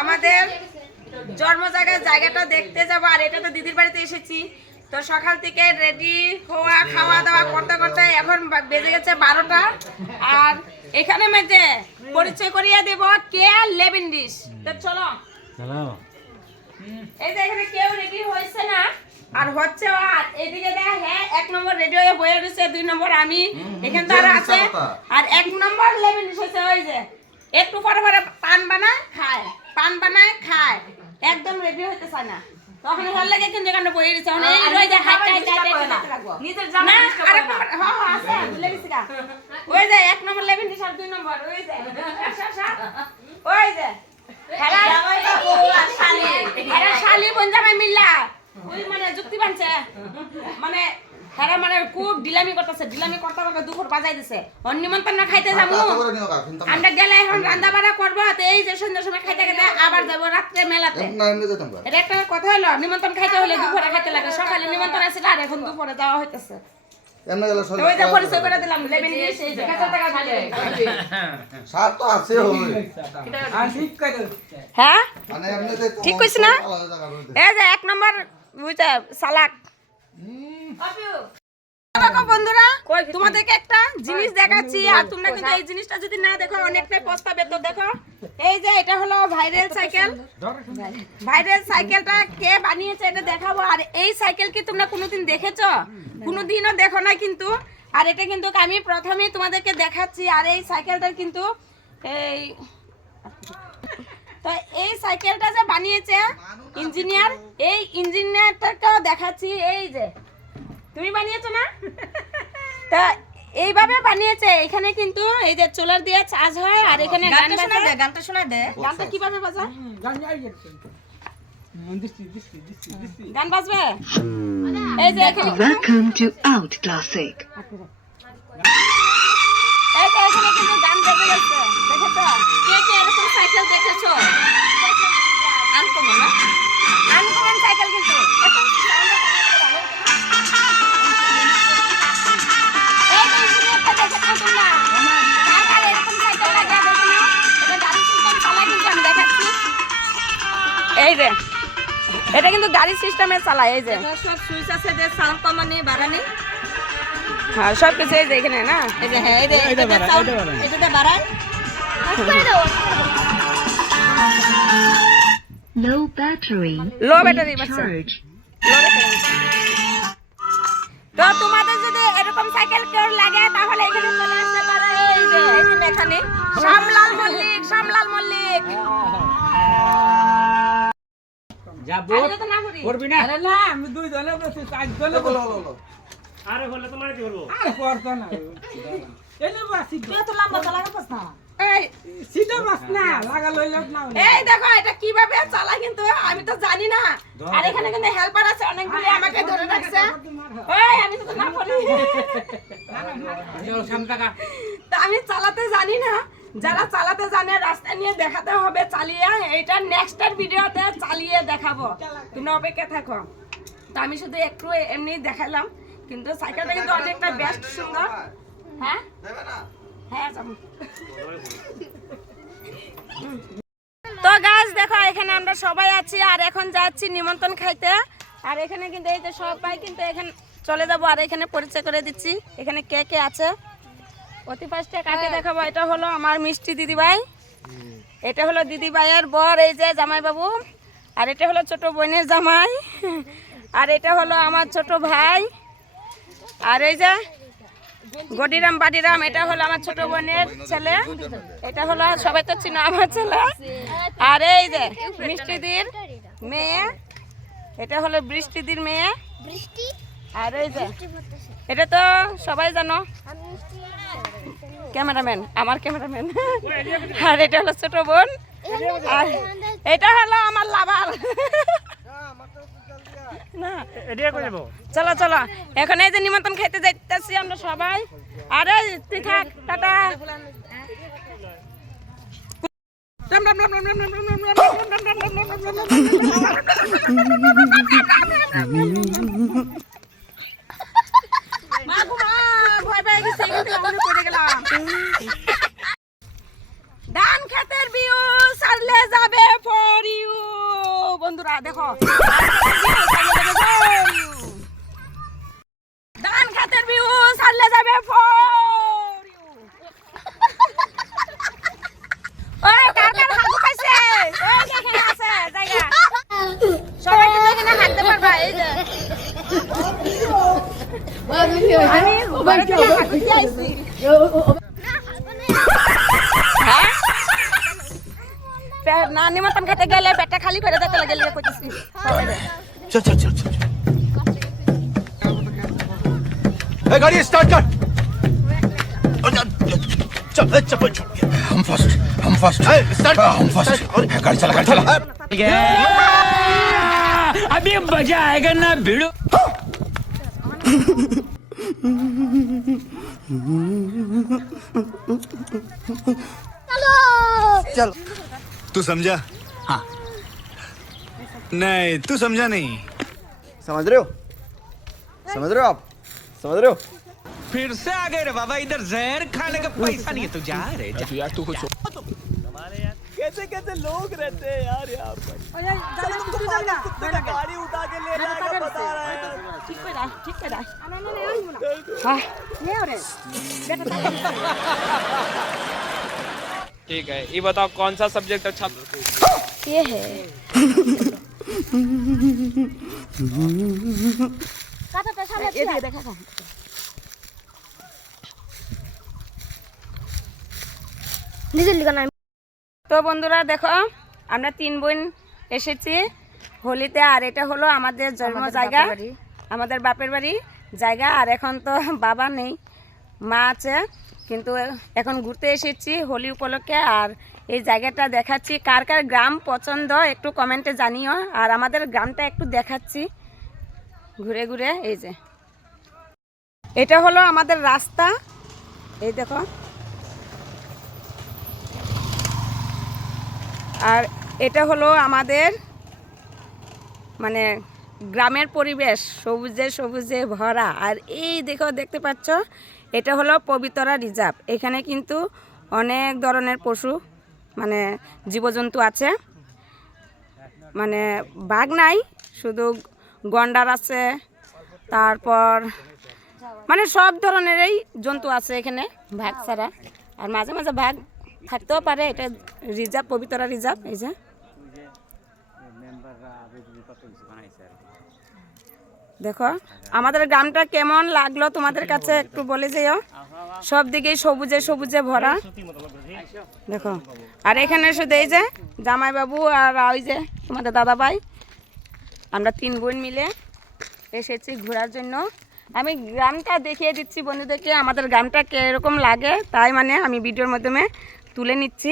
আমাদের জন্ম জায়গাটা দেখতে যাবো। আর এটা তো দিদির বাড়িতে এসেছি, তো সকাল থেকে রেডি হওয়া খাওয়া দাওয়া করতে করতে এখন বেজে গেছে 12টা। আর এখানে মধ্যে পরিচয় করিয়ে দেব কে লেবেন ডিশ। তো চলো, এই যে এখানে কেউ রেডি হয়েছে না আর হচ্ছে, আর এদিকে দেখ, হ্যাঁ 1 নম্বর রেডি হয়ে বয়ে রয়েছে, 2 নম্বর আমি, এখানে তো আরো আছে, আর 1 নম্বর লেবেন ডিশ হয়েছে। ওই যে একটু পরে পরে পান বানায় খায়, একদম রেডি হইতে চায় না। তখন ভালো লাগে কিন্তু এখানে বই রয়েছে, মানে এই রই যে হাইটা নিজের জামা আরে হ্যাঁ হ্যাঁ আছে ভুলে গেছি গা। ওই যে 1 নম্বর লেবেন ডিশ আর 2 নম্বর ওই যে ওই যে হেরা শালি বোন জামাই মিল্লা ওই মানে যুক্তি বানছে, মানে হেরা মানে খুব ডিলামি করতেছে, করতে দুপুর বাজাই দিছে। নিমন্ত্রণ না খাইতে যাবো, আমরা গেলে এখন রান্না বাড়া করবো, এই যে সন্ধ্যার সময় খাইতে খেতে আবার যাবো রাত্রে মেলাতে। এটা একটা কথা হলো, নিমন্ত্রণ খাইতে হলে দুপুরে খাইতে লাগে, সকালে নিমন্ত্রণ আছে আর এখন দুপুরে যাওয়া হইতেছে। ওই যে পরিচয় করে দিলাম লেবেন ডিশ, এই যে সার তো আছে হ্যাঁ ঠিক কইছ না। এই যে 1 নম্বর বুঝতে সালাক। বন্ধুরা তোমাদেরকে একটা জিনিস দেখাচ্ছি, আর তোমরা কিন্তু এই জিনিসটা যদি না দেখো অনেকটাই পস্তাবে। তো দেখো, এই যে এটা হলো ভাইরাল সাইকেলটা কে বানিয়েছে এটা দেখাবো। আর এই সাইকেল কি তোমরা কোনোদিন দেখেছো? কোনোদিনও দেখো না কিন্তু। আর এটা কিন্তু আমি প্রথমেই তোমাদেরকে দেখাচ্ছি। আর এই সাইকেলটা কিন্তু এই তো এই সাইকেলটা যে বানিয়েছে ইঞ্জিনিয়ার, এই ইঞ্জিনিয়ারটাকেও দেখাচ্ছি। এই যে তুমি বানিয়েছো না, তা এইভাবে বানিয়েছে। এখানে কিন্তু এই যে সোলার দিয়ে চার্জ হয়, আর এখানে গানটা শোনা দে। গানটা কিভাবে বাজায়? গান বাজবে। এই যে Welcome to Out Classic. এই যে এখানে কিন্তু গান বেজে গেছে, দেখেছো? কে কে এরকম সাইকেল দেখেছো? আনকমন না, আনকমন সাইকেল কিন্তু এখন এই যে এটা কিন্তু গাড়ি সিস্টেমে চালায়। এই যে সব সুইচ আছে, যে সাউন্ড কমানি বাড়ানি, হ্যাঁ সব কিছু এই যে এখানে না। এই যে হ্যাঁ এই যে এটা বাড়ায়, Low battery. লো ব্যাটারি বাচ্চা Charge. তো তোমাদের যদি এরকম সাইকেল কেউ লাগে তাহলে এখানে চলে আসতে পারো। এই যে মেকানিক শ্যামলাল মল্লিক যাবো করবি না? আরে না, আমি 2 জনে বসে 4 জনে বলো। আরে বললে তোমার কি করব? আরে করতা না, এনে বাসি তুই তো লম্বা চালাতে পারছ না। এই সিধা বাস না লাগা লইল না। এই দেখো এটা কিভাবে চালায় কিন্তু আমি তো জানি না। আর এখানে কিন্তু হেল্পার আছে অনেকগুলো, আমাকে ধরে রাখছে। ওই আমি তো না পারি, তা আমি চালাতে জানি না। যারা চালাতে জানে রাস্তা নিয়ে দেখাতে হবে চালিয়ে, এটা নেক্সটের ভিডিওতে চালিয়ে দেখাবো, তোমরা অপেক্ষা থাকো। তো আমি শুধু একটু এমনি দেখালাম, কিন্তু সাইকেলটা কিন্তু অনেকটা বেস্ট সুন্দর। হ্যাঁ হ্যাঁ যাবো। তো গাছ দেখো এখানে আমরা সবাই আছি, আর এখন যাচ্ছি নিমন্ত্রণ খাইতে। আর এখানে কিন্তু এই যে সবাই কিন্তু এখানে চলে যাবো। আর এখানে পরিচয় করে দিচ্ছি এখানে কে কে আছে। অতি ফার্স্টে কাকে দেখাবো, এটা হলো আমার মিষ্টি দিদিভাই, এটা হলো দিদিভাইয়ের বর, এই যে জামাই বাবু, আর এটা হলো ছোট বোনের জামাই, আর এটা হলো আমার ছোট ভাই, আর এই যে গডিরাম বাডিরাম, এটা হলো আমার ছোট বোনের ছেলে, এটা হলো সবাই তো চিনো আমার ছেলে, আর এই যে মিষ্টিদির মেয়ে, এটা হলো বৃষ্টিদির মেয়ে, আর এই যে এটা তো সবাই জানো ক্যামেরাম্যান, আমার ক্যামেরাম্যান, আর এটা হলো ছোট বোন, আর এটা হলো আমার লাভার। না চলো চলো এখন এই যে নিমন্ত্রণ খাইতে যাইতেছি আমরা সবাই। আরে তুই থাক, টাটা। ধান খেতের বিউ সারলে যাবে দেখো ধান খাতের ভিউ ছাড়লে যাবে ফর ইউ। ওই কার কার হাগু পাইছে ওই এখানে আছে জায়গা সবাই কিন্তু এখানে হাঁটতে পারবা এই যে আমি ঘরে থেকে হাঁটতে আইছি হ্যাঁ না নিমন্ত্রণ খেতে গেলে পেটটা খালি করে যেতে লাগে কইতেছি चल चल चल चल ए गाड़ी स्टार्ट कर चल चप्पल छोड़ हम फर्स्ट स्टार्ट हम फर्स्ट गाड़ी चला अभी मजा आएगा ना भिड़ो चल तू समझा हाँ नहीं तू समझा नहीं समझ रहे हो आप समझ रहे हो फिर से आ गए रे बाबा इधर जहर खाने का पैसा नहीं है तो जा रे जा। यार तू कुछ कैसे कैसे लोग रहते हैं यार यहाँ पर गाड़ी उठा के ले जाएगा बता रहा है ঠিক কইরা ঠিক কইরা হ্যাঁ নে ওরে ठीक है ये बताओ कौन सा सब्जेक्ट अच्छा ये है কাটাটা সামনে এদিকে দেখা কম নিজের লিগা না তো বন্ধুরা দেখো আমরা 3 বোন এসেছি হোলিতে আর এটা হলো আমাদের জন্ম জায়গা আমাদের বাপের বাড়ি জায়গা আর এখন তো বাবা নেই মা আছে কিন্তু এখন ঘুরতে এসেছি হোলি উপলক্ষে আর এই জায়গাটা দেখাচ্ছি কার কার গ্রাম পছন্দ একটু কমেন্টে জানিও আর আমাদের গ্রামটা একটু দেখাচ্ছি ঘুরে ঘুরে এই যে এটা হলো আমাদের রাস্তা এই দেখো আর এটা হলো আমাদের মানে গ্রামের পরিবেশ সবুজে সবুজে ভরা আর এই দেখো দেখতে পাচ্ছ এটা হলো পবিতরা রিজার্ভ এখানে কিন্তু অনেক ধরনের পশু মানে জীবজন্তু আছে মানে বাঘ নাই শুধু গন্ডার আছে তারপর মানে সব ধরনেরই জন্তু আছে এখানে বাঘ ছাড়া আর মাঝে মাঝে বাঘ থাকতেও পারে এটা রিজার্ভ পবিতরা রিজার্ভ এই যে দেখো আমাদের গ্রামটা কেমন লাগলো তোমাদের কাছে একটু বলে যেও সব দিকেই সবুজে সবুজে ভরা দেখো আর এখানে শুধু এই যে জামাইবাবু আর ওই যে তোমাদের দাদা ভাই আমরা 3 বোন মিলে এসেছি ঘোরার জন্য আমি গ্রামটা দেখিয়ে দিচ্ছি বন্ধুদেরকে আমাদের গ্রামটা কীরকম লাগে তাই মানে আমি ভিডিওর মাধ্যমে তুলে নিচ্ছি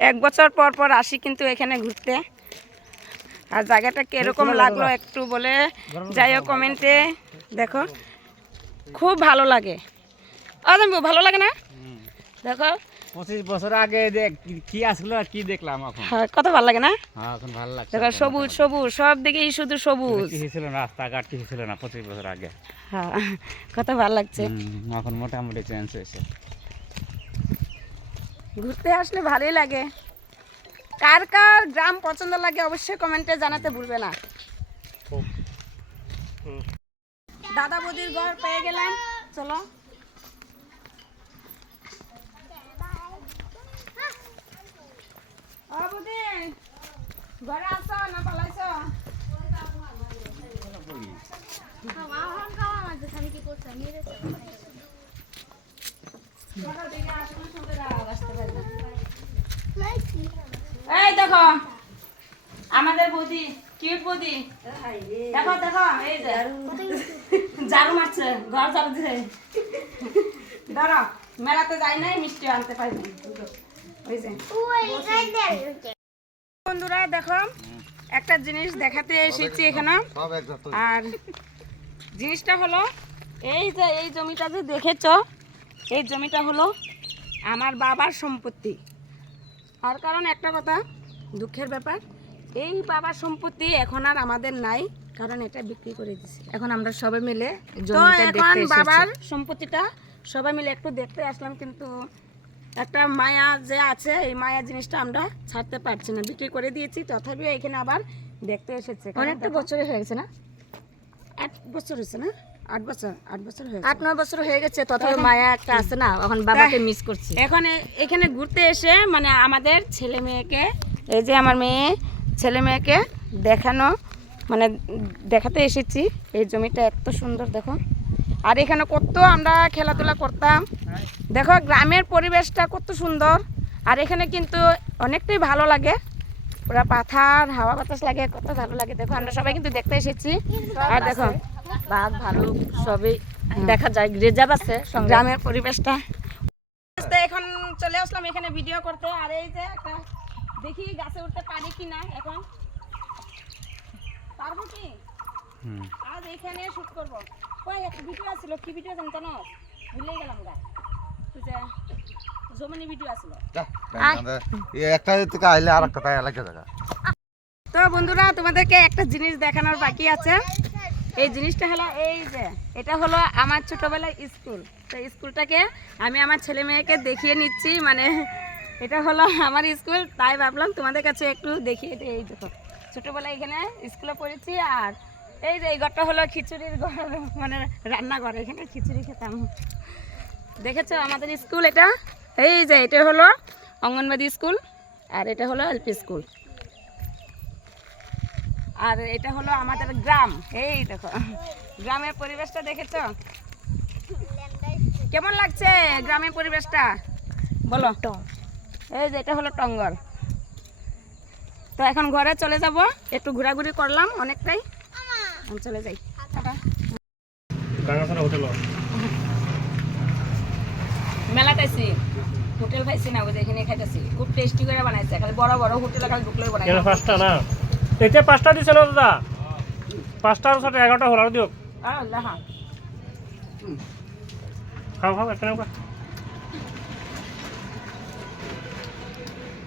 1 বছর পর পর আসি কিন্তু এখানে ঘুরতে আর জায়গাটা কিরকম লাগলো একটু বলে যাইও কমেন্টে দেখো খুব ভালো লাগে ভালো লাগে না দেখো 25 বছর আগে কি আসলো আর কি দেখলাম এখন হ্যাঁ কত ভালো লাগে না হ্যাঁ এখন ভালো লাগছে দেখো সবুজ সবুজ সব দিকেই শুধু সবুজ কি ছিল না রাস্তাঘাট কি ছিল না 25 বছর আগে হ্যাঁ কত ভালো লাগছে এখন মোটামুটি চেঞ্জ হয়েছে ঘুরতে আসলে ভালোই লাগে কার কার গ্রাম পছন্দ লাগে অবশ্যই কমেন্টে জানাতে ভুলবে না দাদা বৌদির ঘর পেয়ে গেলাম চলো বৌদি ঘরে আসো না পালাইছো এই দেখো আমাদের বৌদি কিউট বৌদি দেখো দেখো এই যে ঝাড়ু মারছে ঘর ঝাড়ু দিছে ধরো মেলাতে যাই নাই মিষ্টি আনতে পারিনি ওই যে বন্ধুরা দেখো একটা জিনিস দেখাতে এসেছি এখানে আর জিনিসটা হলো এই যে এই জমিটা যে দেখেছো এই জমিটা হলো আমার বাবার সম্পত্তি আর কারণ একটা কথা দুঃখের ব্যাপার এই বাবার সম্পত্তি এখন আর আমাদের নাই কারণ এটা বিক্রি করে দিয়েছে এখন আমরা সবাই মিলে জমিটা দেখতে এসেছি বাবার সম্পত্তিটা সবাই মিলে একটু দেখতে আসলাম কিন্তু একটা মায়া যে আছে, এই মায়া জিনিসটা আমরা ছাড়তে পারছি না, বিক্রি করে দিয়েছি, তথাপিও এখানে আবার দেখতে এসেছে। অনেকটা বছরে হয়ে গেছে না? 8 বছর হয়েছে না? 8 বছর হয়েছে। 8-9 বছর হয়ে গেছে, তথাপি মায়া একটা আছে না, এখন বাবাকে মিস করছি। এখন এখানে ঘুরতে এসে মানে আমাদের ছেলে মেয়েকে, এই যে আমার মেয়ে ছেলে মেয়েকে দেখানো মানে দেখাতে এসেছি। এই জমিটা এত সুন্দর দেখো, আর এখানে কত আমরা খেলাধুলা করতাম। দেখো গ্রামের পরিবেশটা কত সুন্দর, আর এখানে কিন্তু অনেকটাই ভালো লাগে, পুরা পাথার হাওয়া বাতাস লাগে, কত ভালো লাগে। দেখো আমরা সবাই কিন্তু দেখতে এসেছি, আর দেখো বাঘ ভালুক সবই দেখা যায়, রিজার্ভ আছে সঙ্গে। গ্রামের পরিবেশটা। এখন চলে আসলাম এখানে ভিডিও করতে, আর এই যে একটা দেখি গাছে উঠতে পারি কিনা, এখন পারবো কি আজ এখানে শুট করবো। ওই একটা ভিডিও আছিল, কি ভিডিও জানতো না, ভুলেই গেলাম গা, ওই যে জমিনি ভিডিও আছিল। একটা থেকে আইলে আর একটা তাই এলাকা জায়গা। তো বন্ধুরা তোমাদেরকে একটা জিনিস দেখানোর বাকি আছে। এই জিনিসটা হলো এই যে এটা হলো আমার ছোটবেলার স্কুল। তো স্কুলটাকে আমি আমার ছেলে মেয়েকে দেখিয়ে নিচ্ছি, মানে এটা হলো আমার স্কুল, তাই ভাবলাম তোমাদের কাছে একটু দেখিয়ে দিই। এই দেখো ছোটবেলায় এখানে স্কুলে পড়েছি, আর এই যে এই ঘরটা হলো খিচুড়ির ঘর, মানে রান্নাঘর, এখানে খিচুড়ি খেতাম। দেখেছো আমাদের স্কুল এটা, এই যে এটা হলো অঙ্গনবাড়ি স্কুল, আর এটা হলো এলপি স্কুল, আর এটা হলো আমাদের গ্রাম। এই দেখো গ্রামের পরিবেশটা দেখেছো, কেমন লাগছে গ্রামের পরিবেশটা বলো? এই যে এটা হলো টঙ্গল। তো এখন ঘরে চলে যাব, একটু ঘোরাঘুরি করলাম অনেকটাই, আমি চলে যাই। টাটা। মেলা খাইছি, হোটেল খাইছি না, ওই যে এখানে খাইতেছি, খুব টেস্টি করে বানাইছে, খালি বড় বড় হোটেল খালি ঢুকলেই বানাইছে। পাঁচটা না, এতে 5টা দিছিল দাদা, 5টার সাথে 11টা হল আর দিও। আল্লাহ হ্যাঁ খাও খাও একটা নাও।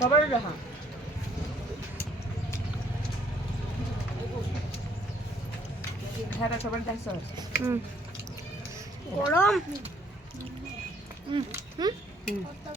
সবাই দেখা হ্যাঁ সবার দেখছো গরম।